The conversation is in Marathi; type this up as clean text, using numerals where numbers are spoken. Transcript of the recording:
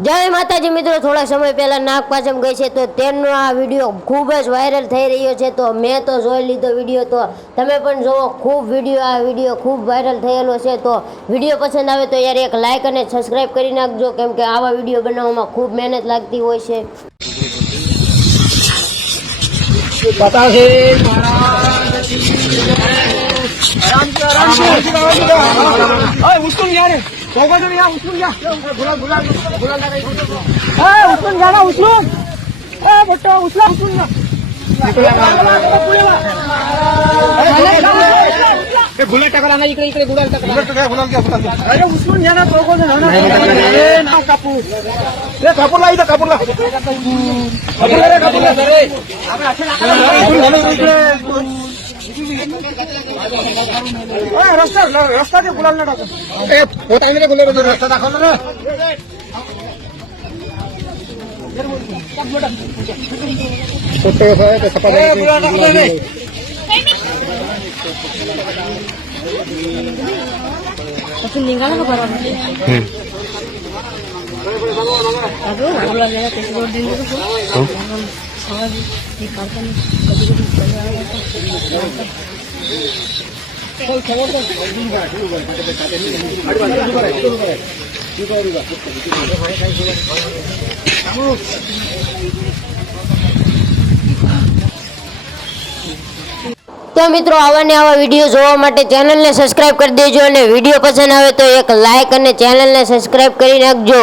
जय माताजी मित्रों, थोड़ा समय पहला नागपांचम गई है तो तेनो आ वीडियो खूब ज वायरल થઈ રહ્યો છે। तो मैं तो જોઈ લીધો वीडियो, तो તમે પણ જોવો। खूब वीडियो खूब वायरल થયેલો છે। तो वीडियो पसंद आवे तो यार एक लाइक અને સબસ્ક્રાઇબ કરી નાખજો, કેમ કે આવા वीडियो બનાવવામાં खूब મહેનત લાગતી હોય છે। बतासे महाराज की आराम से ओए उस्कुन यार होगा तो यार उस्कुन जा गुलाल गुलाल गुलाल लगा ए उस्कुन जाना उस्कुन ए बेटा उस्कुन जा ए गुलाल टकला ना इकडे इकडे गुलाल टकला गुलाल क्या अरे उस्कुन जाना दोघो जण ना ए ना कापू ए कापूर ला इथं कापूर ला रे रस्ता रस्ता ते गुलाल ना टाकू ए पोटांगले गुलाल रस्ता दाखवला ना छोटे होय ते सपा गुलाल टाकला रे अजून निघाला का बरोबर अजून गुलाल गेला ते जोड देऊ नको ये कारखाना कधी-कधी तो मित्रों, आवा ने आवा वीडियो જોવા માટે ચેનલ ને સબસ્ક્રાઇબ કરી દેજો અને વિડિયો પસંદ આવે તો એક લાઈક અને ચેનલ ને સબસ્ક્રાઇબ કરી નાખજો।